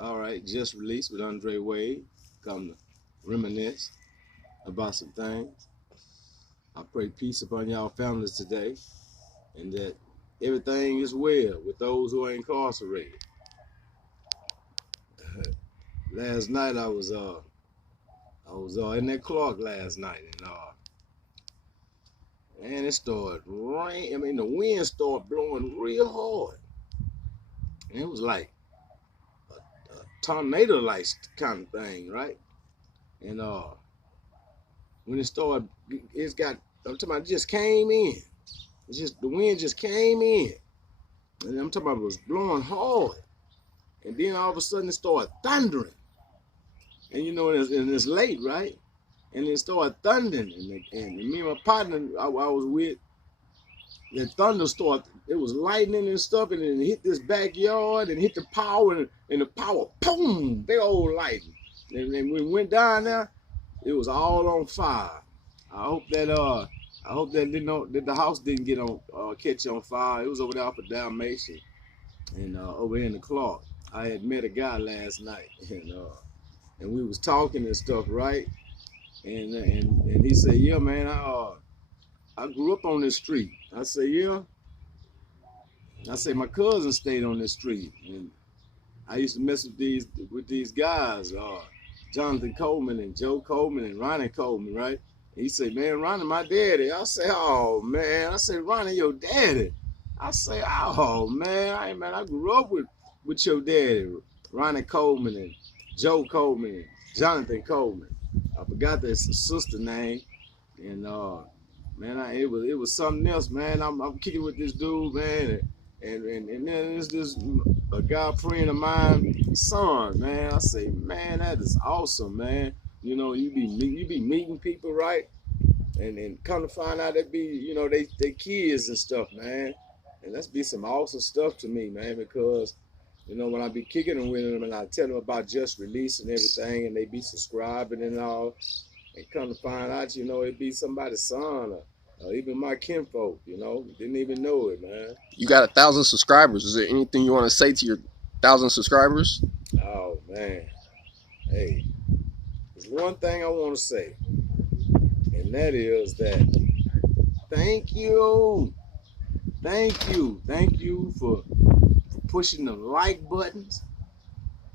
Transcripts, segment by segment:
All right, just released with Andre Wade. Come to reminisce about some things. I pray peace upon y'all families today, and that everything is well with those who are incarcerated. Last night I was in that Clark last night, and it started rain. I mean, the wind started blowing real hard, and it was like a tornado-like kind of thing, right? And when it started, it's got. I'm talking about it just came in. It's just the wind just came in, and I'm talking about it was blowing hard, and then all of a sudden it started thundering, and it's late, right? And it started thundering, and me and my partner I was with, the thunder started. It was lightning and stuff, and it hit this backyard and hit the power, and the power, boom, big old lightning. And when we went down there, it was all on fire. I hope that the house didn't get on catch on fire. It was over there off of Dalmatian and over here in the Clark. I had met a guy last night, and we was talking and stuff, right? And he said, "Yeah, man, I grew up on this street." I said, "Yeah." I said, "My cousin stayed on this street, and I used to mess with these guys, Jonathan Coleman and Joe Coleman and Ronnie Coleman, right?" He said, "Man, Ronnie, my daddy." I said, "Oh man." I said, "Ronnie, your daddy." I say, "Oh man, I grew up with your daddy, Ronnie Coleman and Joe Coleman and Jonathan Coleman." I forgot their sister name, and man, it was something else, man. I'm kicking with this dude, man, and then it's this a guy friend of mine, son, man. I say, "Man, that is awesome, man." You be meeting people, right? And come to find out they be, they kids and stuff, man. And that's be some awesome stuff to me, man, because when I be kicking them with them and I tell them about just release and everything, and they be subscribing and all, and come to find out, it be somebody's son or even my kinfolk, didn't even know it, man. You got 1,000 subscribers. Is there anything you want to say to your 1,000 subscribers? Oh man, hey, there's one thing I want to say, and that is that thank you, thank you for pushing the like buttons.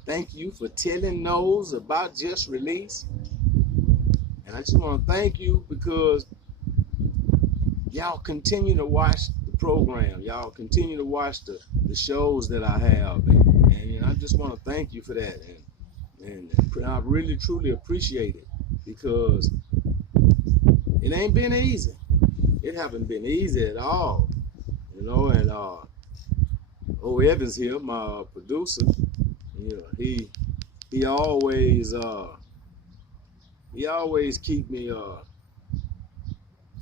Thank you for telling those about Just Release. And I just want to thank you because y'all continue to watch the program. Y'all continue to watch the shows that I have. And I just want to thank you for that. And I really, truly appreciate it because it ain't been easy. It haven't been easy at all. And O. Evans here, my producer, he always keep me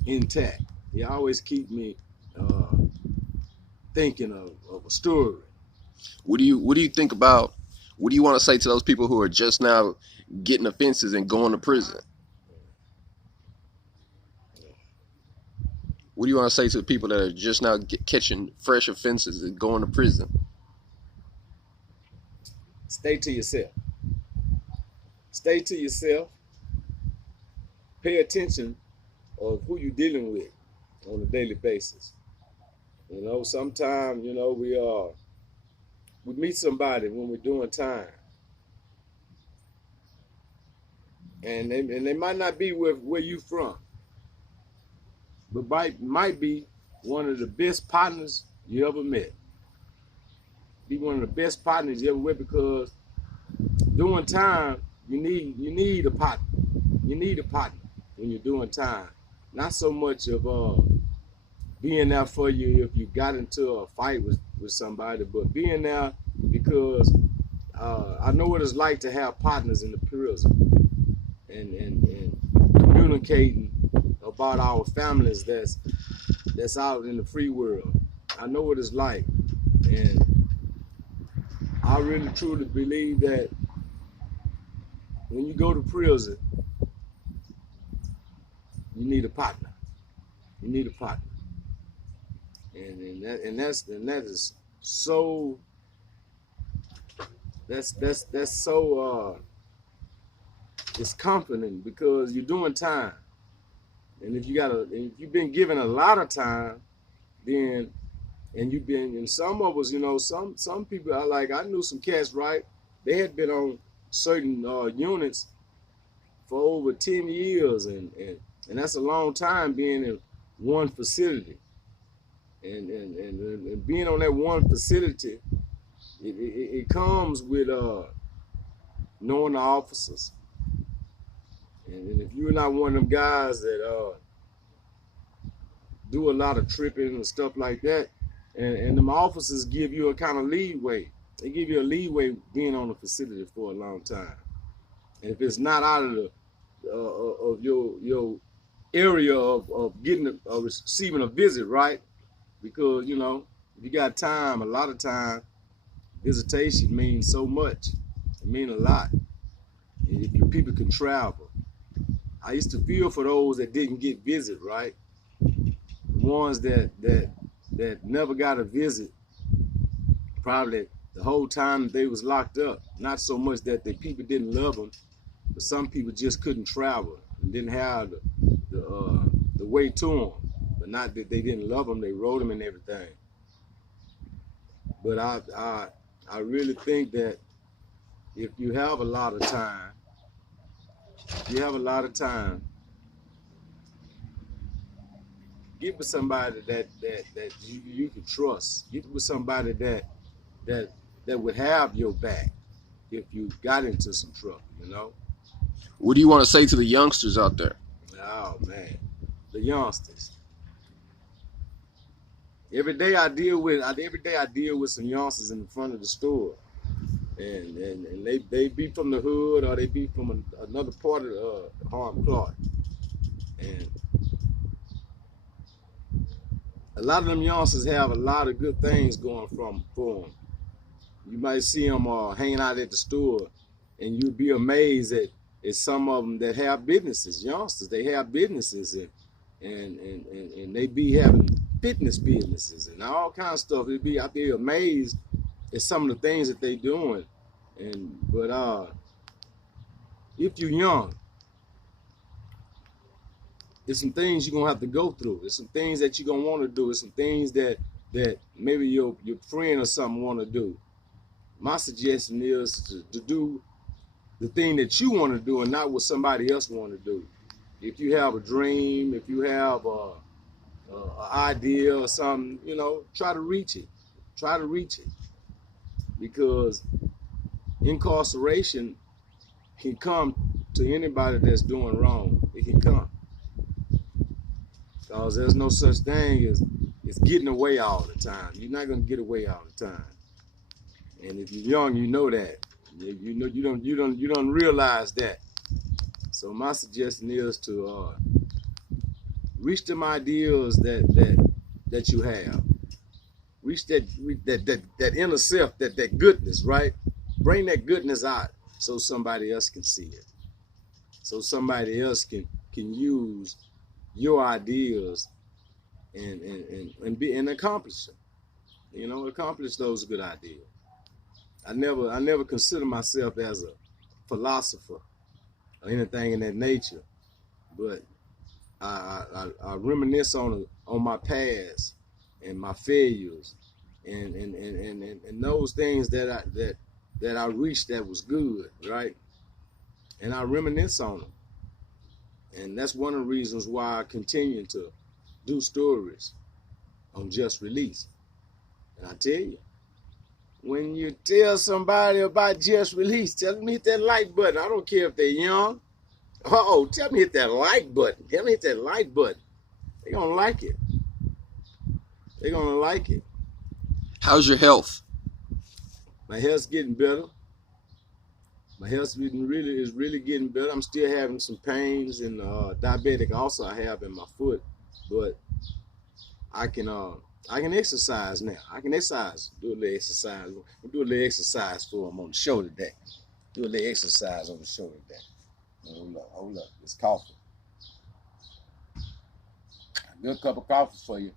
intact. He always keep me thinking of a story. What do you think about? What do you want to say to those people who are just now getting offenses and going to prison? What do you want to say to the people that are just now catching fresh offenses and going to prison? Stay to yourself. Stay to yourself. Pay attention of who you're dealing with on a daily basis. Sometimes we meet somebody when we're doing time, and they might not be where you from, but might be one of the best partners you ever met. Be one of the best partners you ever met because doing time you need a partner. You need a partner when you're doing time. Not so much of being there for you if you got into a fight with somebody, but being there because I know what it's like to have partners in the prison and communicating about our families that's out in the free world. I know what it's like, and I really truly believe that when you go to prison, you need a partner. You need a partner, and that is so that's so it's comforting because you're doing time. And if you've been given a lot of time, then and you've been and some of us, some people are like I knew some cats, right? They had been on certain units for over 10 years and that's a long time being in one facility. And being on that one facility, it comes with knowing the officers. And if you're not one of them guys that do a lot of tripping and stuff like that, and them officers give you a kind of leeway. They give you a leeway being on the facility for a long time. And if it's not out of the of your area of getting receiving a visit, right? Because if you got time, a lot of time, visitation means so much. It means a lot. If people can travel, I used to feel for those that didn't get visit, right? The ones that never got a visit, probably the whole time they was locked up. Not so much that the people didn't love them, but some people just couldn't travel and didn't have the way to them. But not that they didn't love them; they wrote them and everything. But I really think that if you have a lot of time, get with somebody that you can trust. Get with somebody that would have your back if you got into some trouble. What do you want to say to the youngsters out there? Oh man, the youngsters. Every day I deal with some youngsters in the front of the store, and they be from the hood or they be from another part of Harlem Clark, and a lot of them youngsters have a lot of good things going for them. You might see them hanging out at the store, and you'd be amazed at some of them that have businesses. Youngsters, they have businesses, and they be having fitness businesses and all kinds of stuff. They'd be out there amazed at some of the things that they doing. But if you're young, there's some things you're gonna have to go through. There's some things that you're gonna want to do. There's some things that maybe your friend or something want to do. My suggestion is to do the thing that you want to do and not what somebody else want to do. If you have a dream, if you have an idea or something, try to reach it. Try to reach it, because incarceration can come to anybody that's doing wrong. It can come. Because there's no such thing as getting away all the time. You're not gonna get away all the time. And if you're young, you know that. You don't realize that. So my suggestion is to reach them ideals that you have. Reach that inner self, that goodness, right? Bring that goodness out so somebody else can see it. So somebody else can use your ideas and accomplish them. Accomplish those good ideas. I never consider myself as a philosopher or anything in that nature, but I reminisce on my past and my failures and those things that I reached that was good, right? And I reminisce on them. And that's one of the reasons why I continue to do stories on Just Release. And I tell you, when you tell somebody about Just Release, tell them to hit that like button. I don't care if they're young. Tell them to hit that like button. Tell them to hit that like button. They're going to like it. They're going to like it. How's your health? My health's getting better. My health is really getting better. I'm still having some pains and diabetic ulcer I have in my foot, but I can exercise now. I can exercise. Do a little exercise. We'll do a little exercise for them on the show today. Do a little exercise on the show today. Hold up. It's coffee. A good cup of coffee for you.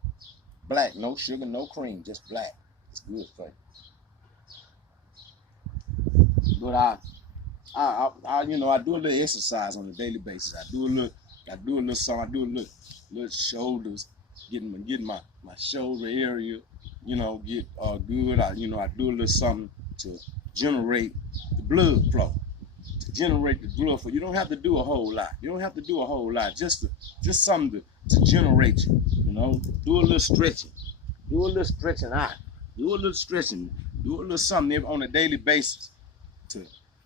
Black, no sugar, no cream, just black. It's good for you. But I you know, I do a little exercise on a daily basis. I do a little something. I do a little shoulders, getting my shoulder area, you know, get good. I do a little something to generate the blood flow. To generate the blood flow, you don't have to do a whole lot. You don't have to do a whole lot. Just something to generate you. You know, do a little stretching. Do a little stretching out. Do a little stretching. Do a little something on a daily basis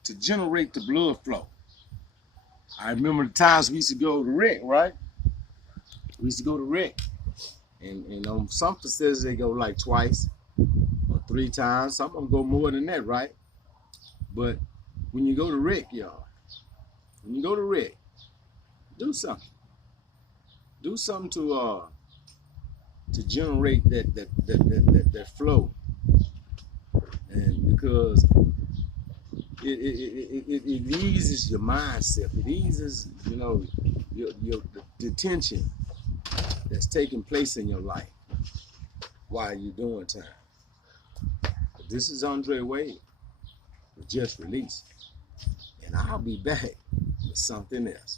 to generate the blood flow. I remember the times we used to go to rec, right? We used to go to rec. And on some facilities they go like twice or 3 times. Some of them go more than that, right? But when you go to rec, y'all, when you go to rec, do something. Do something to generate that flow. And because it eases your mindset. It eases, you know, the tension that's taking place in your life while you're doing time. But this is Andre Wade with Just Release, and I'll be back with something else.